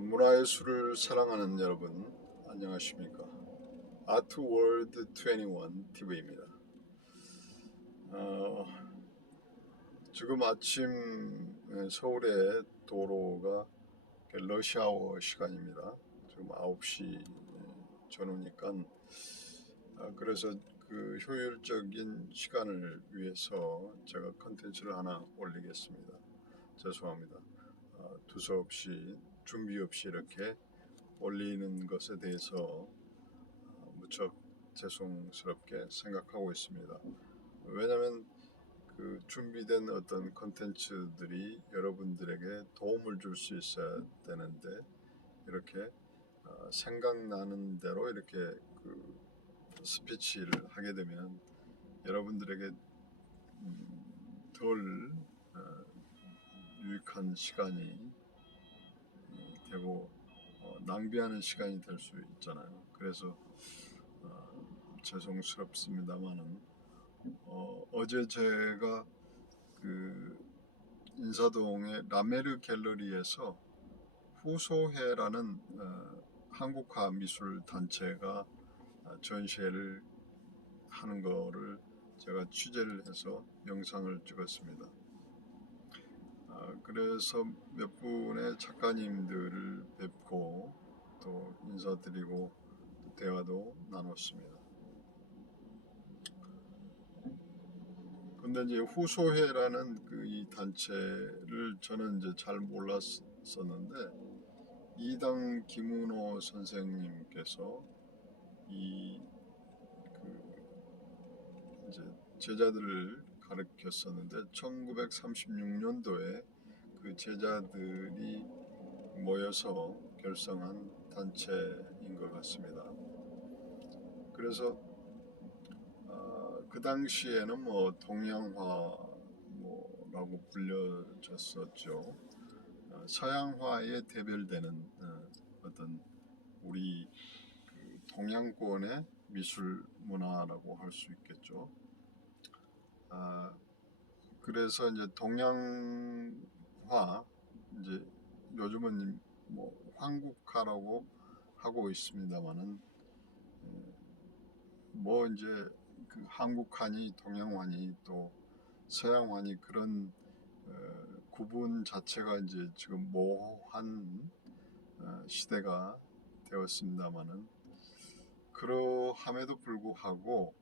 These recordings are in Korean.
문화예술을 사랑하는 여러분, 안녕하십니까? 아트월드 21 TV입니다. 지금 아침 서울의 도로가 러시아워 시간입니다. 지금 9시 전후니까 그래서 그 효율적인 시간을 위해서 제가 컨텐츠를 하나 올리겠습니다. 죄송합니다. 두서없이 준비 없이 이렇게 올리는 것에 대해서 무척 죄송스럽게 생각하고 있습니다. 왜냐하면 그 준비된 어떤 컨텐츠들이 여러분들에게 도움을 줄 수 있어야 되는데 이렇게 생각나는 대로 이렇게 그 스피치를 하게 되면 여러분들에게 덜 유익한 시간이 되고 낭비하는 시간이 될 수 있잖아요. 그래서 죄송스럽습니다만은 어제 제가 그 인사동의 라메르 갤러리에서 후소해라는 한국화 미술 단체가 전시회를 하는 거를 제가 취재를 해서 영상을 찍었습니다. 그래서 몇 분의 작가님들을 뵙고 또 인사드리고 또 대화도 나눴습니다. 근데 이제 후소회라는 그 이 단체를 저는 이제 잘 몰랐었는데 이당 김은호 선생님께서 이 그 이제 제자들을 가르쳤었는데 1936년도에 그 제자들이 모여서 결성한 단체인 것 같습니다. 그래서 그 당시에는 뭐 동양화라고 불려졌었죠. 서양화에 대별되는 어떤 우리 그 동양권의 미술 문화라고 할 수 있겠죠. 그래서 이제 동양화 이제 요즘은 뭐 한국화라고 하고 있습니다만은 뭐 이제 그 한국화니 동양화니 또 서양화니 그런 구분 자체가 이제 지금 모호한 시대가 되었습니다만은 그러함에도 불구하고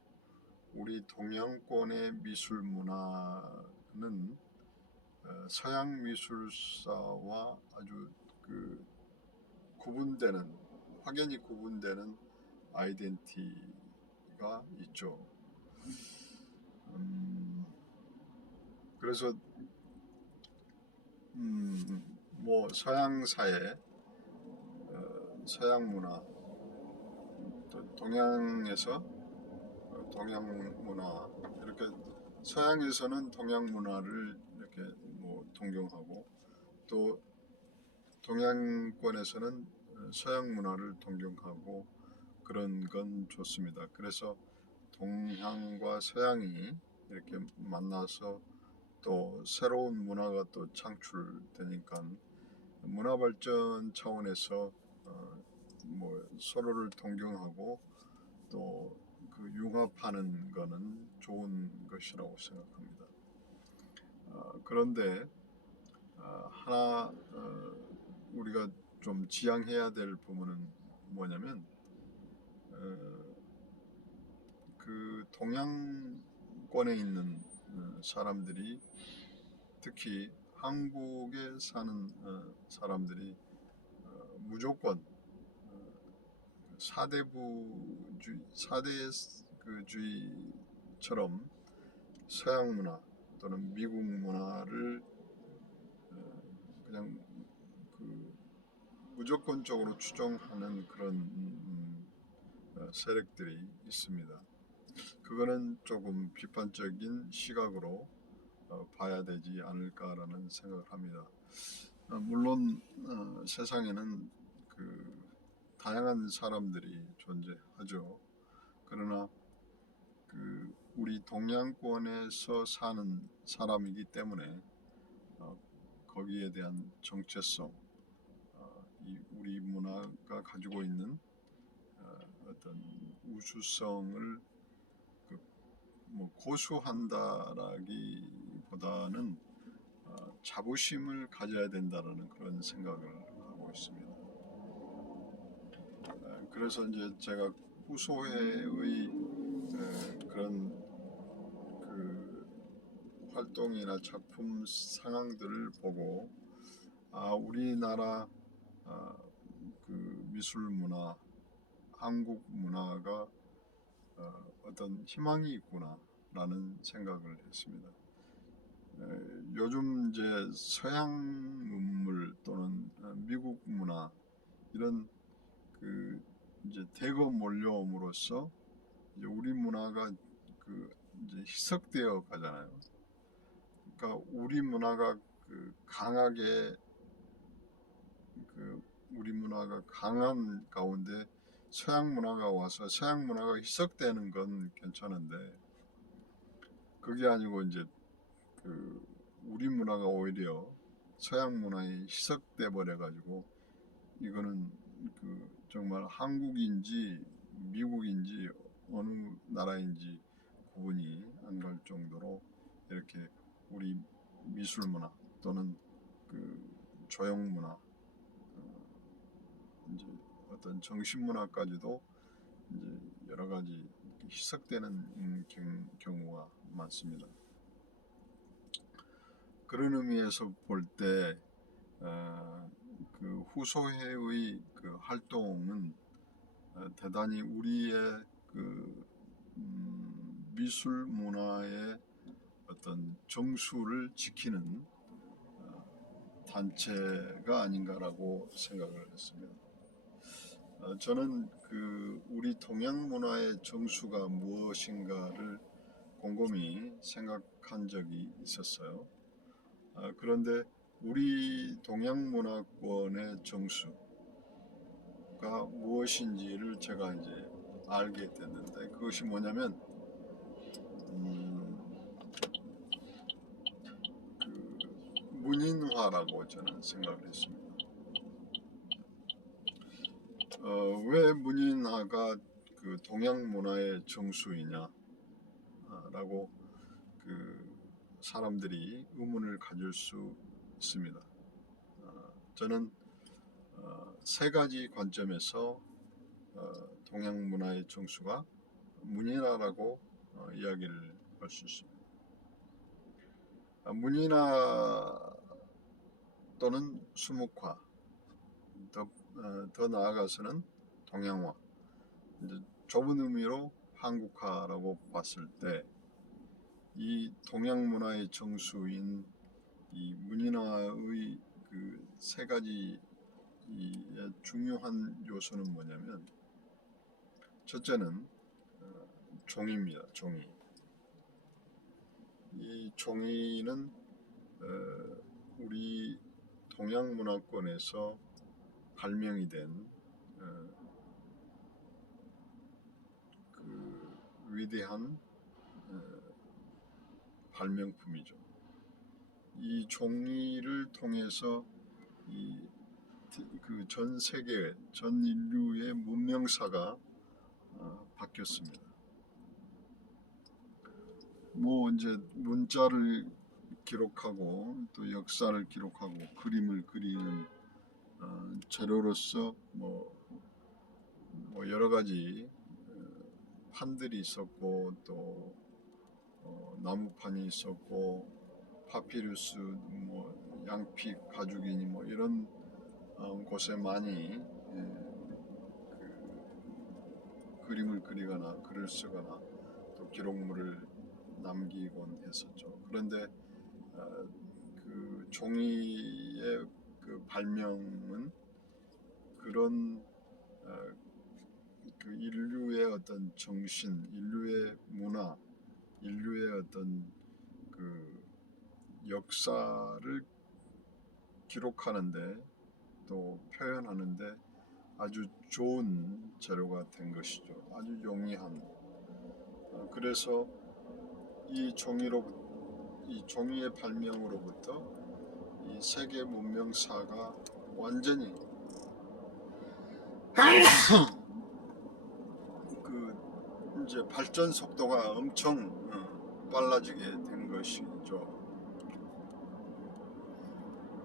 우리 동양권의 미술 문화는 서양 미술사와 아주 그 구분되는 확연히 구분되는 아이덴티티가 있죠. 그래서 뭐 서양사회, 서양 문화, 또 동양에서 동양 문화 이렇게 서양에서는 동양 문화를 이렇게 뭐 동경하고 또 동양권에서는 서양 문화를 동경하고 그런 건 좋습니다. 그래서 동양과 서양이 이렇게 만나서 또 새로운 문화가 또 창출되니까 문화 발전 차원에서 뭐 서로를 존경하고 또 그 융합하는 거는 좋은 것이라고 생각합니다. 그런데 하나 우리가 좀 지양해야 될 부분은 뭐냐면 그 동양권에 있는 사람들이 특히 한국에 사는 사람들이 무조건 사대주의처럼 서양 문화 또는 미국 문화를 그냥 그 무조건적으로 추종하는 그런 세력들이 있습니다. 그거는 조금 비판적인 시각으로 봐야 되지 않을까라는 생각을 합니다. 물론 세상에는 그 다양한 사람들이 존재하죠. 그러나 그 우리 동양권에서 사는 사람이기 때문에 거기에 대한 정체성, 우리 문화가 가지고 있는 어떤 우수성을 뭐 고수한다라기보다는 자부심을 가져야 된다라는 그런 생각을 하고 있습니다. 그래서 이제 제가 후소회의 그런 그 활동이나 작품 상황들을 보고 우리나라 그 미술 문화, 한국 문화가 어떤 희망이 있구나라는 생각을 했습니다. 요즘 이제 서양 문물 또는 미국 문화 이런 그 이제 대거 몰려옴으로써 이제 우리 문화가 그 이제 희석되어 가잖아요. 그러니까 우리 문화가 우리 문화가 강한 가운데 서양 문화가 와서 서양 문화가 희석되는 건 괜찮은데 그게 아니고 이제 우리 문화가 오히려 서양 문화에 희석돼 버려 가지고 이거는 정말 한국인지 미국인지 어느 나라인지 구분이 안 갈 정도로 이렇게 우리 미술 문화 또는 조형 문화 이제 어떤 정신 문화까지도 이제 여러 가지 희석되는 경우가 많습니다. 그런 의미에서 볼 때 후소회의 활동은 대단히 우리의 미술 문화의 어떤 정수를 지키는 단체가 아닌가라고 생각을 했습니다. 저는 우리 동양 문화의 정수가 무엇인가를 곰곰이 생각한 적이 있었어요. 그런데 우리 동양 문화권의 정수가 무엇인지를 제가 이제 알게 됐는데 그것이 뭐냐면 문인화라고 저는 생각을 했습니다. 왜 문인화가 동양 문화의 정수이냐라고 사람들이 의문을 가질 수 있습니다. 저는 세 가지 관점에서 동양 문화의 정수가 문인화라고 이야기를 할 수 있습니다. 문인화 또는 수묵화, 더 나아가서는 동양화, 이제 좁은 의미로 한국화라고 봤을 때 이 동양 문화의 정수인 이 문인화의 세 가지 중요한 요소는 뭐냐면 첫째는 종이입니다. 종이. 이 종이는 우리 동양 문화권에서 발명이 된 위대한 발명품이죠. 이 종이를 통해서 전 세계, 전 인류의 문명사가 바뀌었습니다. 뭐 이제 문자를 기록하고 또 역사를 기록하고 그림을 그리는 재료로서 뭐 여러 가지 판들이 있었고 또 나무판이 있었고 파피루스 뭐 양피 가죽이니 뭐 이런 곳에 많이 그림을 그리거나 글을 쓰거나 또 기록물을 남기곤 했었죠. 그런데 종이의 발명은 그런 인류의 어떤 정신, 인류의 문화, 인류의 어떤 역사를 기록하는데 또 표현하는데 아주 좋은 재료가 된 것이죠. 아주 용이한. 그래서 이 종이의 발명으로부터 이 세계 문명사가 완전히 그 이제 발전 속도가 엄청 빨라지게 된 것이죠.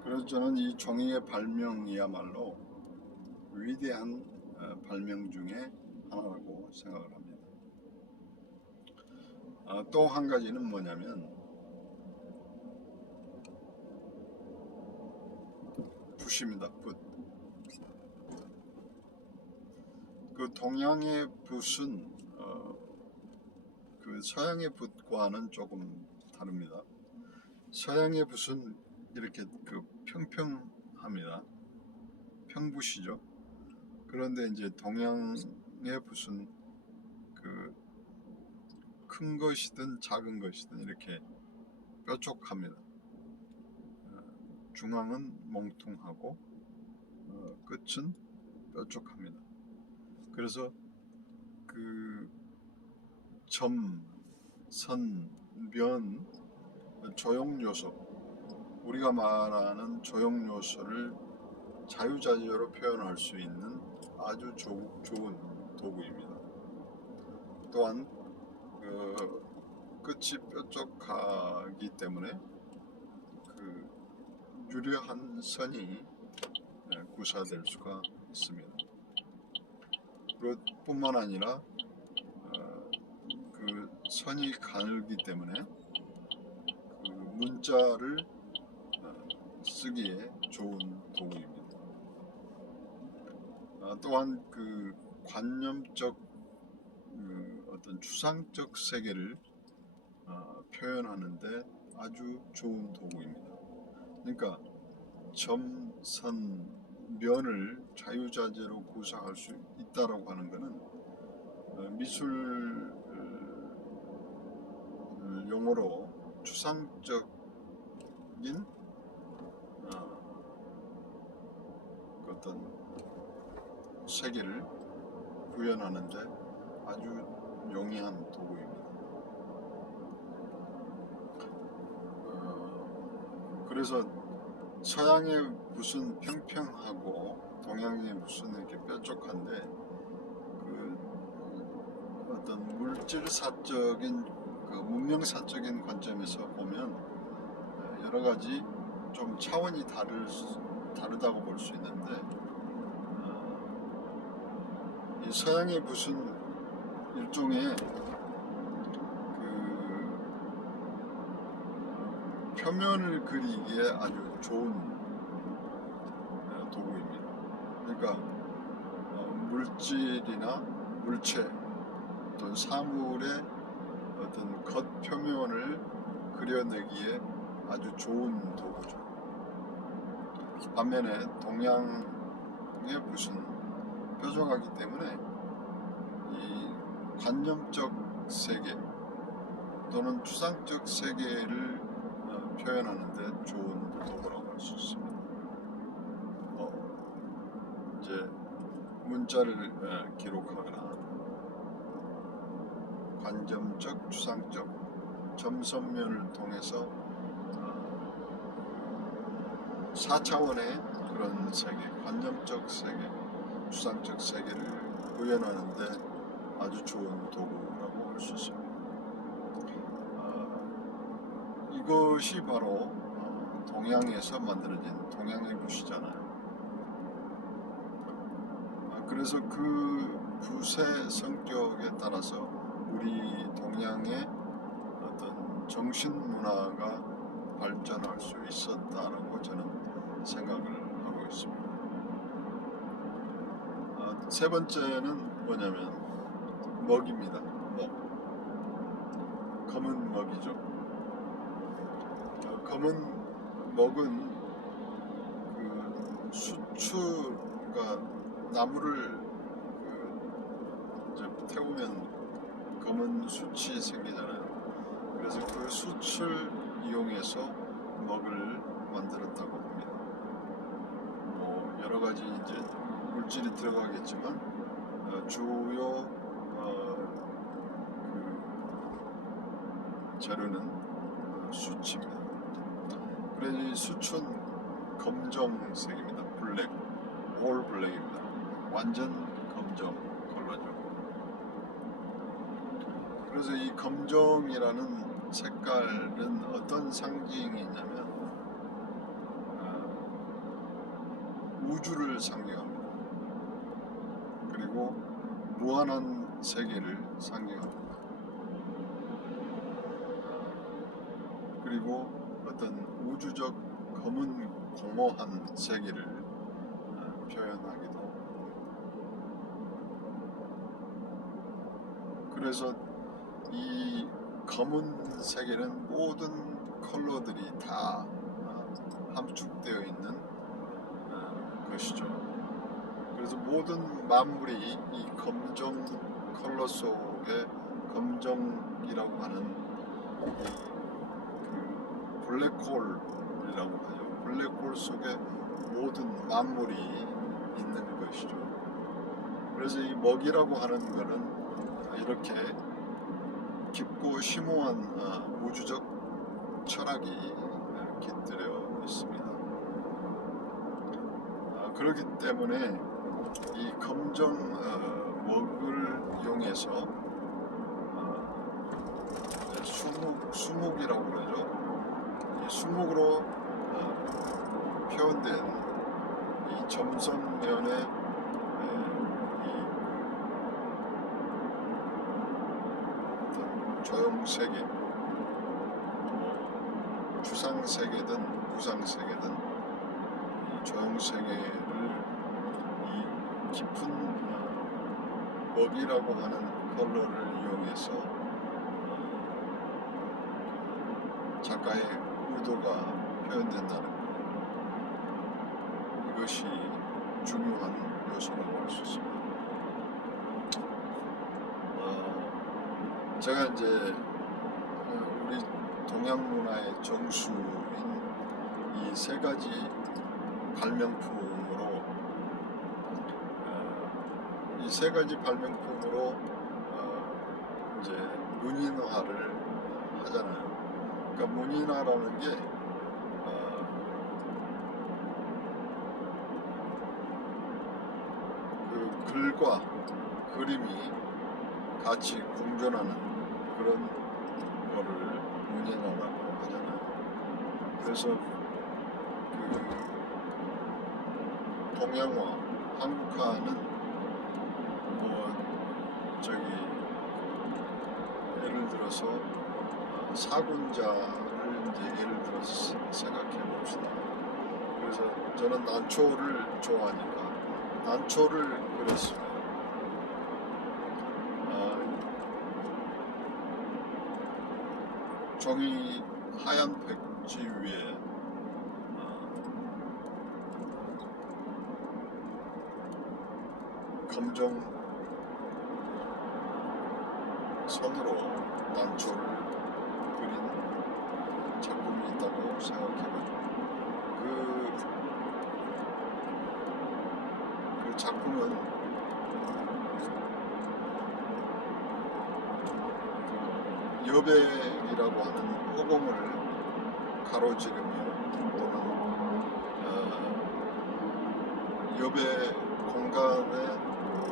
그래서 저는 이 종이의 발명이야말로 위대한 발명 중에 하나라고 생각을 합니다. 또 한 가지는 뭐냐면 붓입니다. 붓. 그 동양의 붓은 그 서양의 붓과는 조금 다릅니다. 서양의 붓은 이렇게 그 평평합니다. 평붓이죠. 그런데 이제 동양의 붓은 그 큰 것이든 작은 것이든 이렇게 뾰족합니다. 중앙은 몽퉁하고 끝은 뾰족합니다. 그래서 그 점, 선, 면, 조형 요소, 우리가 말하는 조형 요소를 자유자재로 표현할 수 있는 아주 좋은 도구입니다. 또한 그 끝이 뾰족하기 때문에 그 유려한 선이 구사될 수가 있습니다. 그뿐만 아니라 그 선이 가늘기 때문에 그 문자를 쓰기에 좋은 도구입니다. 또한 그 관념적 어떤 추상적 세계를 표현하는데 아주 좋은 도구입니다. 그러니까 점, 선, 면을 자유자재로 구사할 수 있다라고 하는 것은 미술 용어로 추상적인 어떤 세계를 구현하는데 아주 용이한 도구입니다. 그래서 서양의 붓은 평평하고 동양의 붓은 이렇게 뾰족한데 그 어떤 물질사적인 그 문명사적인 관점에서 보면 여러 가지 좀 차원이 다르다고 볼 수 있는데 이 서양의 붓은 일종의 그 표면을 그리기에 아주 좋은 도구입니다. 그러니까 물질이나 물체 또는 사물의 어떤 겉표면을 그려내기에 아주 좋은 도구죠. 반면에 동양의 붓은 뾰족하기 때문에 이 관념적 세계 또는 추상적 세계를 표현하는데 좋은 도구라고 할 수 있습니다. 이제 문자를 기록하거나 관점적, 추상적 점선면을 통해서 4차원의 그런 세계, 관념적 세계, 추상적 세계를 구현하는데 아주 좋은 도구라고 할 수 있습니다. 이것이 바로 동양에서 만들어진 동양의 붓이잖아요. 그래서 그 붓의 성격에 따라서 우리 동양의 어떤 정신문화가 발전할 수 있었다라고 저는 생각을 하고 있습니다. 세 번째는 뭐냐면 먹입니다. 검은 먹이죠. 검은 먹은 그 수추가 나무를 이제 태우면 검은 숯이 생기잖아요. 그래서 그 숯을 이용해서 먹을 만들었다고 합니다. 여러 가지 이제 물질이 들어가겠지만 주요 그 재료는 숯입니다. 그래서 이 숯은 검정색입니다. 블랙, 올 블랙입니다. 완전 검정 컬러죠. 그래서 이 검정이라는 색깔은 어떤 상징이 있냐면 우주를 상징합니다. 그리고 무한한 세계를 상징합니다. 그리고 어떤 우주적 검은 공허한 세계를 표현하기도 합니다. 그래서 이 검은 세계는 모든 컬러들이 다 함축되어 있는 것이죠. 그래서 모든 만물이 이 검정 컬러 속에 검정이라고 하는 그 블랙홀이라고 하죠. 블랙홀 속에 모든 만물이 있는 것이죠. 그래서 이 먹이라고 하는 것은 이렇게 깊고 심오한 우주적 철학이 깃들여 있습니다. 그렇기 때문에 이 검정 먹을 이용해서 수묵이라고 그러죠. 이 수묵으로 표현된 이 점선면의 조형세계, 추상세계든 무상세계든 이 조형세계를 이 깊은 먹이라고 하는 컬러를 이용해서 작가의 의도가 표현된다는 것, 이것이 중요한 요소라고 할 수 있습니다. 제가 이제 우리 동양 문화의 정수인 이 세 가지 발명품으로 이 세 가지 발명품으로 이제 문인화를 하잖아요. 그러니까 문인화라는 게 그 글과 그림이 같이 공존하는 그런 거를 문인화라고 하잖아요. 그래서 그 동양화, 한국화는 뭐 저기 예를 들어서 사군자를 이제 예를 들어서 생각해 봅시다. 그래서 저는 난초를 좋아하니까 난초를 그렸습니다. 종이 하얀 백지 위에 검정 선으로 난초를 그린 작품이 있다고 생각해봐요. 그 작품은 여백이라고 하는 허공을 가로지르며 또는 여백 공간에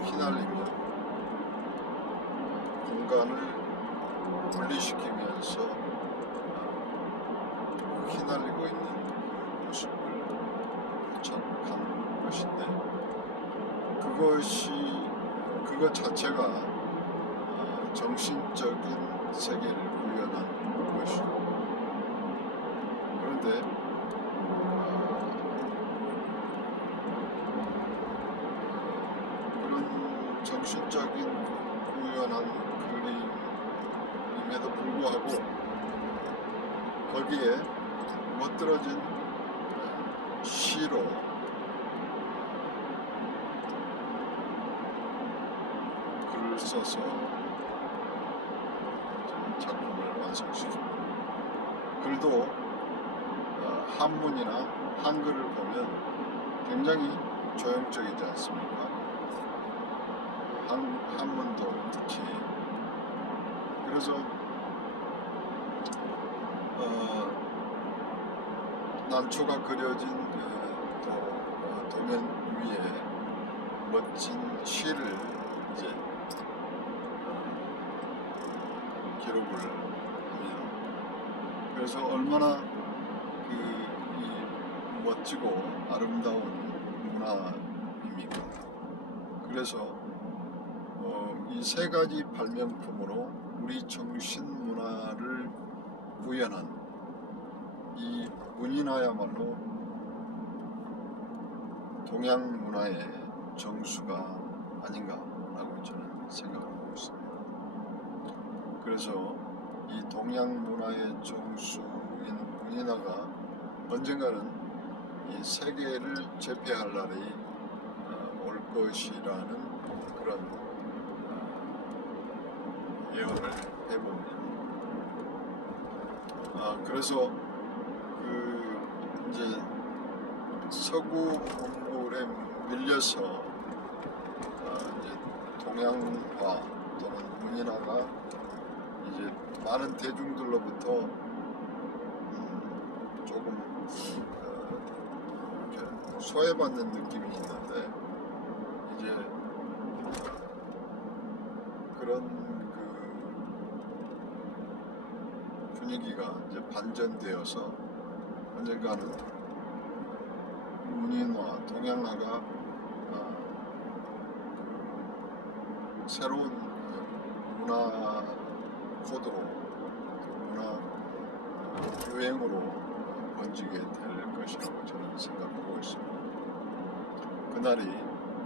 휘날리며 공간을 분리시키면서 휘날리고 있는 그 모습을 포착한 것인데 그것 자체가 정신적인 세계를 구현한 것이죠. 그런데 그런 정신적인 구현한 그림임에도 불구하고 거기에 멋들어진 시로 글을 써서 작품을 완성시킵니다. 글도 한문이나 한글을 보면 굉장히 조형적이지 않습니까? 한문도 특히. 그래서 난초가 그려진 도면 위에 멋진 시를 이제 기록을 합니다. 그래서 얼마나 이 멋지고 아름다운 문화입니까? 그래서 이 세 가지 발명품으로 우리 정신 문화를 구현한 이 문인화야말로 동양 문화의 정수가 아닌가라고 저는 생각하고 있습니다. 그래서 이 동양 문화의 정수인 문인화가 언젠가는 이 세계를 제패할 날이 올 것이라는 그런 예언을 해봅니다. 그래서 이제 서구 문물에 밀려서 이제 동양화 또는 문인화가 이제 많은 대중들로부터 조금 이렇게 소외받는 느낌이 있는데 이제 그런 분위기가 이제 반전되어서 언젠가는 문인화, 동양화가 새로운 문화 코드로 문화 유행으로 번지게 될 것이라고 저는 생각하고 있습니다. 그날이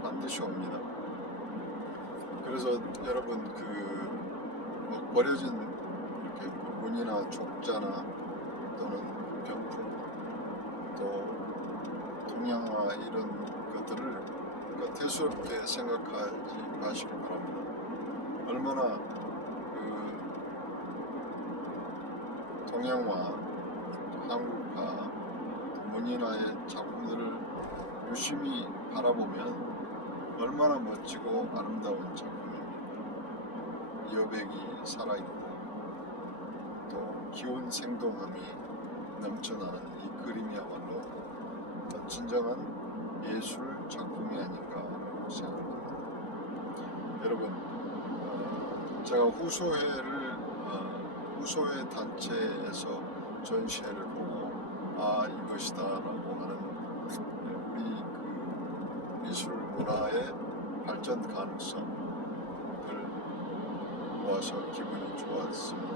반드시 옵니다. 그래서 여러분 버려진 이렇게 문이나 족자나 또는 병품 또 동양화 이런 것들을 대수롭게 생각하지 마시기 바랍니다. 얼마나 동양화, 한국화, 문인화의 작품들을 유심히 바라보면 얼마나 멋지고 아름다운 작품입니다. 여백이 살아있고 또 기운 생동함이 넘쳐나는 이 그림이야말로 진정한 예술 작품이 아닌가 생각합니다. 여러분, 제가 후소회 단체에서 전시회를 보고 이것이다 라고 하는 우리 미술 문화의 발전 가능성을 보아서 기분이 좋았습니다.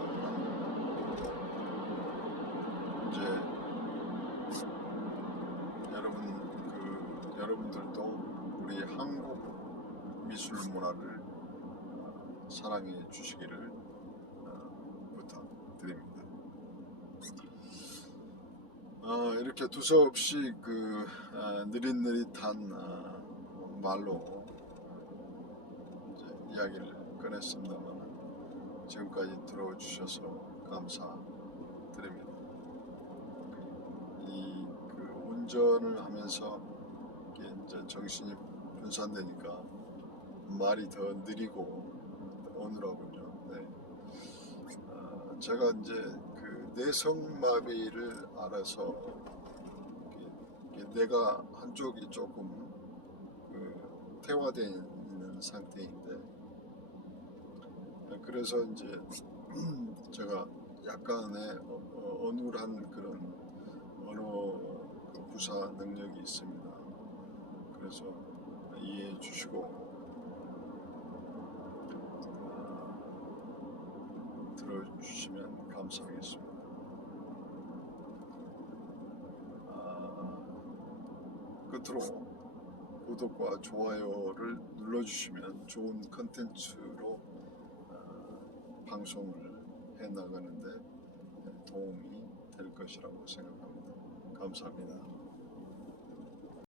이제 여러분들도 우리 한국 미술 문화를 사랑해 주시기를 부탁드립니다. 이렇게 두서없이 느릿느릿한 말로 이제 이야기를 꺼냈습니다만 지금까지 들어주셔서 감사드립니다. 운전을 하면서 이제 정신이 분산되니까 말이 더 느리고 어눌하군요. 네. 제가 이제 내성마비를 알아서 내가 한쪽이 조금 퇴화되어 있는 상태인데 그래서 이제 제가 약간의 어눌한 그런 언어 구사 능력이 있습니다. 그래서 이해해 주시고 들어주시면 감사하겠습니다. 끝으로 구독과 좋아요를 눌러주시면 좋은 컨텐츠로 방송을 해나가는데 도움이 될 것이라고 생각합니다. 감사합니다.